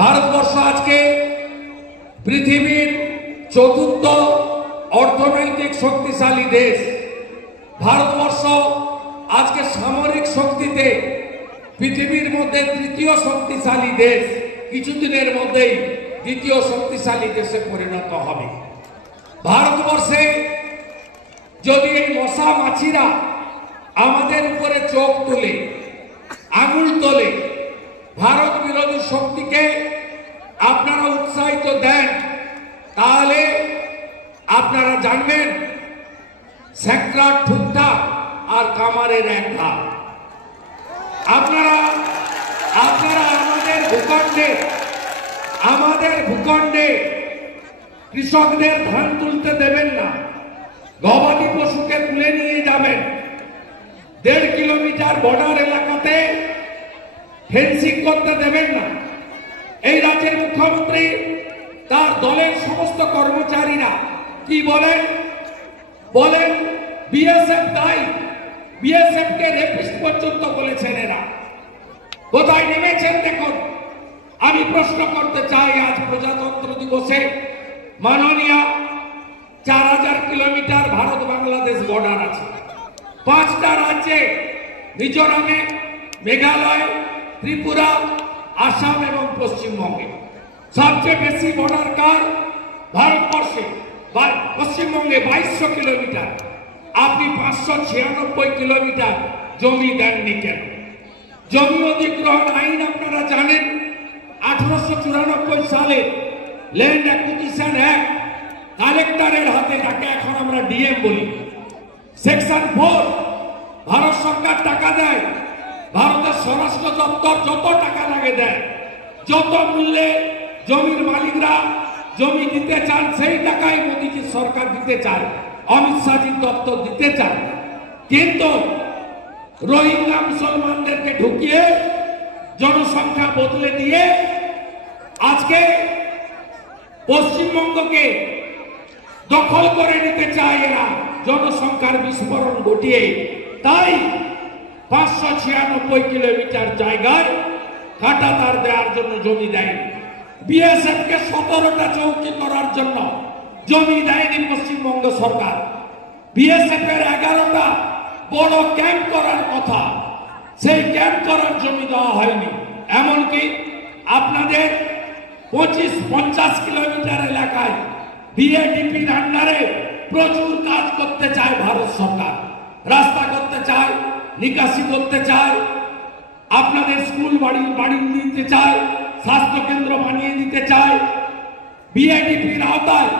ভারতবর্ষ আজকে পৃথিবীর চতুর্থ অর্থনৈতিক শক্তিশালী দেশ। ভারতবর্ষ আজকে সামরিক শক্তিতে পৃথিবীর মধ্যে তৃতীয় শক্তিশালী দেশ। কিছুদিনের মধ্যেই দ্বিতীয় শক্তিশালী দেশে পরিণত হবে। ভারতবর্ষে যদি এই মশা মাছিরা আমাদের উপরে চোখ তুলে, আঙুল তোলে, ভারত বিরোধী শক্তিকে আপনারা উৎসাহিত দেন, তাহলে আপনারা জানবেন স্যাকরার ঠুকটা আর কামারের এক হাত। আপনারা আমাদের ভূখণ্ডে কৃষকদের ধান তুলতে দেবেন না, গবাদি পশুকে তুলে নিয়ে যাবেন। 1.5 কিলোমিটার বর্ডার এলাকাতে ফেন্সিং করতে দেবেন না। এই রাজ্যের মুখ্যমন্ত্রী তার দলের সমস্ত কর্মচারীরা কি বলেন বিএসএফ দায়ী, বিএসএফ কে রেপিস্ট পর্যন্ত বলেছেন। এরা কোথায় নেমেছেন দেখুন। আমি প্রশ্ন করতে চাই, আজ প্রজাতন্ত্র দিবসে মাননীয় 4000 কিলোমিটার ভারত বাংলাদেশ বর্ডার আছে। 5টা রাজ্যে, মিজোরামে, মেঘালয়, ত্রিপুরা, আসাম এবং পশ্চিমবঙ্গে। সবচেয়ে বেশি বর্ডার কার? ভারতবর্ষে। পশ্চিমবঙ্গে 2200 কিলোমিটার। আপনি 596 কিলোমিটার জমি দেননি কেন? জমি অধিগ্রহণ আইন আপনারা জানেন। 1894 সালে ল্যান্ড অ্যাকুইজিশন অ্যাক্ট, কালেক্টরের হাতে, তাকে এখন আমরা ডিএম বলি। সেকশন 4, ভারত সরকার টাকা দেয়, ভারতের স্বরাষ্ট্র দপ্তর যত টাকা লাগে দেয়। যত মূল্যে জমির মালিকরা জমি দিতে চান, সেই টাকাই মোদীজি সরকার দিতে চায়, অমিত শাহজির দপ্তর দিতে চায়। কিন্তু রোহিঙ্গা মুসলমানদেরকে ঢুকিয়ে জনসংখ্যা বদলে দিয়ে আজকে পশ্চিমবঙ্গকে দখল করে নিতে চায় এরা, জনসংখ্যার বিস্ফোরণ ঘটিয়ে। তাই 596 কিলোমিটার জায়গায় কাঁটাতার দেওয়ার জন্য জমি দেয়। বিএসএফ কে 17টা চৌকি করার জন্য জমি দেয়নি পশ্চিমবঙ্গ সরকার। বিএসএফ এর 11টা বড় ক্যাম্প করার কথা, সেই ক্যাম্প করার জমি দেওয়া হয়নি। এমনকি আপনাদের 25-50 কিলোমিটার এলাকায় বিএডিপির আন্ডারে প্রচুর কাজ করতে চায় ভারত সরকার। রাস্তা করতে চায়, নিকাশি করতে চায়, আপনাদের স্কুল বাড়ি দিতে চায়, স্বাস্থ্য কেন্দ্র বানিয়ে দিতে চায় বিএডিপির আওতায়।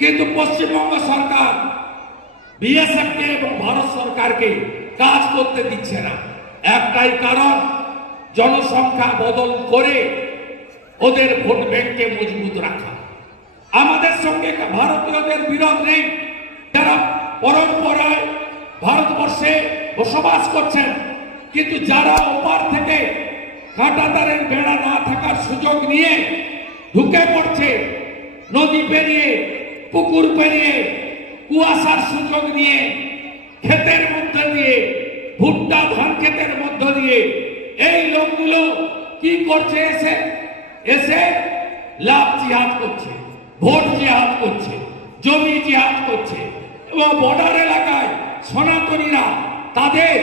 কিন্তু পশ্চিমবঙ্গ সরকার বিএসএফ কে এবং ভারত সরকারকে কাজ করতে দিচ্ছে না। একটাই কারণ, জনসংখ্যা বদল করে ওদের ভোট ব্যাংককে মজবুত রাখা। আমাদের সঙ্গে ভারতীয়দের বিরোধ নেই, যারা পরম্পরায় ভারতবর্ষে বসবাস করছেন। কিন্তু যারা ওপার থেকে কাঁটাতারের বেড়া না থাকার সুযোগ নিয়ে ঢুকে পড়ছে, নদী পেরিয়ে, পুকুর পেরিয়ে, কুয়াশার সুযোগ নিয়ে, ক্ষেতের মধ্যে দিয়ে, ভুট্টা ধান ক্ষেতের মধ্য দিয়ে, এই লোকগুলো কি করছে? এসে লাভ জিহাদ করছে, ভোট জিহাদ করছে, জমি জিহাদ করছে। এবং বর্ডার এলাকায় সনাতনীরা তাদের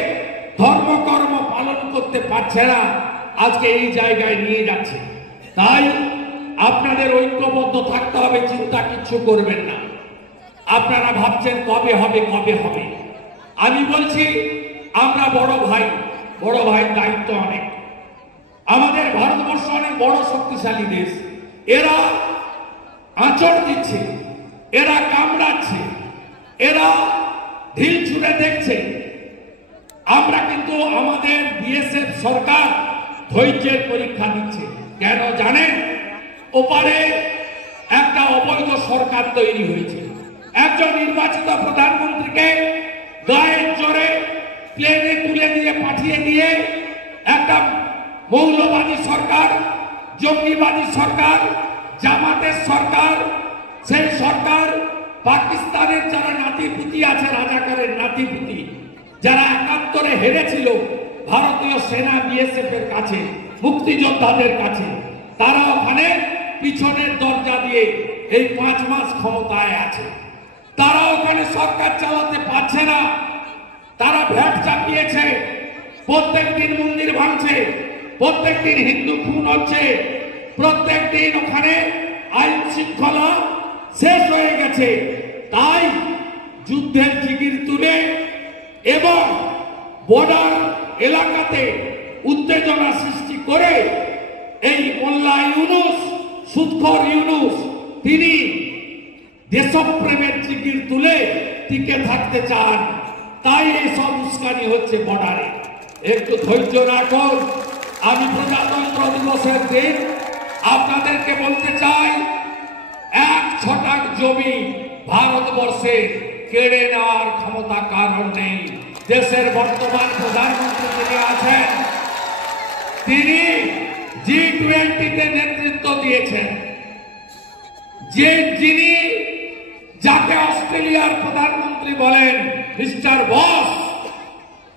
ধর্মকর্ম পালন করতে পারছে না, আজকে এই জায়গায় নিয়ে যাচ্ছে। তাই আপনাদের ঐক্যবদ্ধ থাকতে হবে, চিন্তা কিচ্ছু করবেন না। আপনারা ভাবছেন কবে হবে। আমি বলছি, আমরা বড় ভাইয়ের দায়িত্ব অনেক। আমাদের ভারতবর্ষ অনেক বড় শক্তিশালী দেশ। এরা আঁচড় দিচ্ছে, এরা কামড়াচ্ছে, এরা ঢিল ছুঁড়ে দেখছে। আমরা কিন্তু আমাদের বিএসএফ সরকার ধৈর্যের পরীক্ষা দিচ্ছে। কেন জানেন? ওপারে একটা অবৈধ সরকার তৈরি হয়েছে। একজন নির্বাচিত প্রধানমন্ত্রীকে গায়ের জোরে প্লেনে তুলে দিয়ে পাঠিয়ে দিয়ে একটা মৌলবাদী সরকার, জঙ্গিবাদী সরকার, জামাতের সরকার, সেই সরকার পাকিস্তানের যারা নাতিপুতি আছে, রাজাকারের নাতিপুতি, যারা 71-এ হেরেছিল ভারতীয় সেনা বিএসএফ এর কাছে, মুক্তিযোদ্ধাদের কাছে, তারা ওখানে পিছনের দরজা দিয়ে এই 5 মাস ক্ষমতায় আছে। তারা ওখানে সরকার চালাতে পারছে না, তারা ভ্যাট চাপিয়েছে, প্রত্যেক দিন মন্দির ভাঙছে, প্রত্যেক দিন হিন্দু খুন হচ্ছে, প্রত্যেক দিন ওখানে আইন শৃঙ্খলা শেষ হয়ে গেছে। তাই যুদ্ধের জিগির তুলে এবং বর্ডার এলাকাতে উত্তেজনা সৃষ্টি করে এই মোল্লা ইউনুস, সুদখোর ইউনুস, তিনি দেশপ্রেমের জিগির তুলে টিকে থাকতে চান। তাই এই সব উস্কানি হচ্ছে বর্ডারে। একটু ধৈর্য রাখুন। আমি প্রজাতন্ত্র দিবসের দিন আপনাদেরকে বলতে চাই, 1 ছটাক জমি ভারতবর্ষে কেড়ে নেওয়ার ক্ষমতা কারণ নেই। দেশের বর্তমান প্রধানমন্ত্রী যিনি আছেন, তিনি G20-তে নেতৃত্ব দিয়েছেন, যিনি যাকে অস্ট্রেলিয়ার প্রধানমন্ত্রী বলেন মিস্টার বস,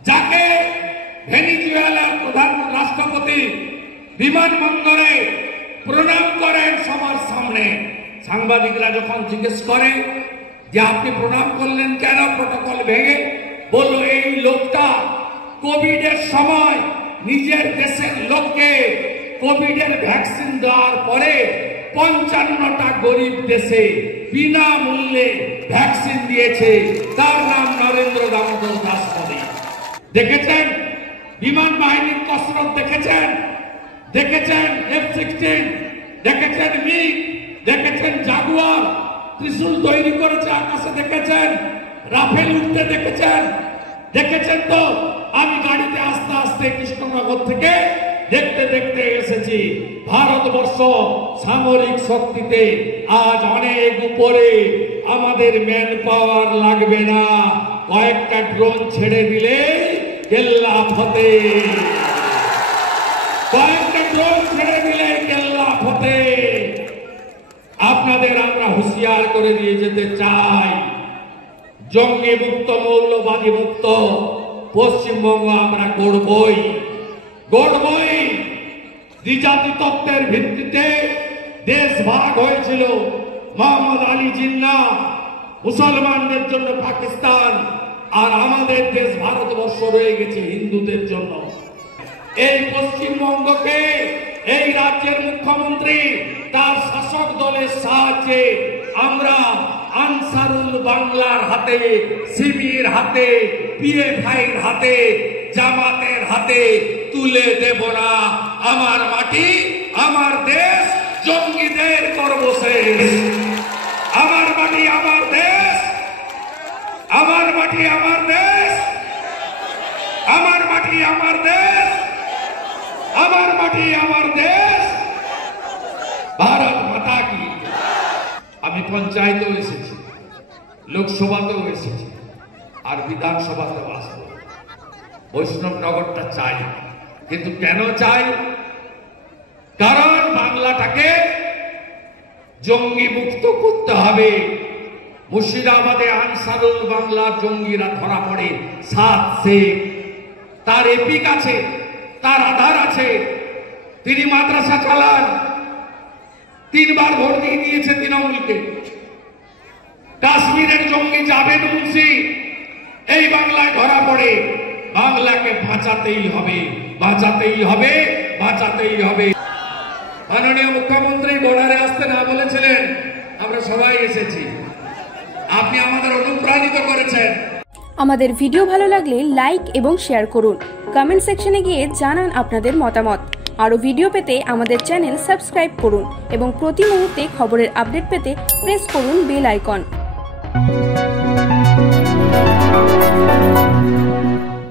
যাকে ভেনিজুয়েলার প্রধান রাষ্ট্রপতি বিমানবন্দরে প্রণাম করেন সবার সামনে। সাংবাদিকরা যখন জিজ্ঞেস করে যে আপনি প্রণাম করলেন কেন প্রটোকল ভেঙে, বলল এই লোকটা কোভিডের সময় নিজের দেশের লোককে কোভিডের ভ্যাকসিন দেওয়ার পরে 55টা গরিব দেশে বিনামূল্যে ভ্যাকসিন দিয়েছে। তার নাম নরেন্দ্র দামোদর দাস মোদী। দেখেছেন বিমান বাহিনীর কসরত, দেখেছেন F-16, দেখেছেন মিগ, দেখেছেন জাগুয়ার ত্রিশূল তৈরি করেছে আকাশে, দেখেছেন রাফেল উঠতে, দেখেছেন তো। আমি গাড়িতে আস্তে আস্তে কৃষ্ণনগর থেকে দেখতে দেখতে এসেছি ভারতবর্ষ সামরিক শক্তিতে আজ অনেক উপরে। আমাদের ম্যান পাওয়ার লাগবে না, কয়েকটা ড্রোন ছেড়ে দিলে কেল্লা ফতে, কয়েকটা ড্রোন ছেড়ে দিলে কেল্লা ফতে। আপনাদের আমরা হুঁশিয়ার করে দিয়ে যেতে চাই, জঙ্গি মুক্ত, মৌলবাদী মুক্ত পশ্চিমবঙ্গ আমরা গড়বই। দ্বিজাতি তত্ত্বের ভিত্তিতে দেশ ভাগ হয়েছিল। মোহাম্মদ আলী জিন্নাহ মুসলমানদের জন্য পাকিস্তান, আর আমাদের দেশ ভারতবর্ষ রয়ে গেছে হিন্দুদের জন্য। এই পশ্চিমবঙ্গকে এই রাজ্যের মুখ্যমন্ত্রী তার শাসক দলের সাহায্যে আমরা আনসারুল বাংলার হাতে, শিবির হাতে, পিএফআইর হাতে, জামাতের হাতে তুলে দেব না। আমার মাটি, আমার দেশ, জঙ্গিদের সর্বশেষ। আমার মাটি, আমার দেশ, আমার মাটি, আমার দেশ, আমার মাটি, আমার দেশ, আমার মাটি, আমার দেশ। ভারত মাতা কি। আমি পঞ্চায়েতেও এসেছি, লোকসভাতেও এসেছি, আর বিধানসভাতেও আসবো। বৈষ্ণবনগরটা চাই, কিন্তু কেন চাই? কারণ বাংলাটাকে জঙ্গি মুক্ত করতে হবে। মুর্শিদাবাদে আনসারুল বাংলার জঙ্গিরা ধরা পড়ে, 7 শেখ, তার এপিক আছে, তার আধার আছে, তিনি মাদ্রাসা চালান, 3 বার ভোট দিয়ে দিয়েছে তৃণমূলকে। কাশ্মীরের জঙ্গি জাভেদ মুন্সি এই বাংলায় ধরা পড়ে। বাংলাকে বাঁচাতেই হবে, বাঁচাতেই হবে, বাঁচাতেই হবে। মাননীয় মুখ্যমন্ত্রী বর্ডারে আসতে না বলেছিলেন, আমরা সবাই এসেছি, আপনি আমাদের অনুপ্রাণিত করেছেন। আমাদের ভিডিও ভালো লাগলে লাইক এবং শেয়ার করুন। কমেন্ট সেকশনে গিয়ে জানান আপনাদের মতামত। আরও ভিডিও পেতে আমাদের চ্যানেল সাবস্ক্রাইব করুন এবং প্রতি মুহূর্তে খবরের আপডেট পেতে প্রেস করুন বেল আইকন।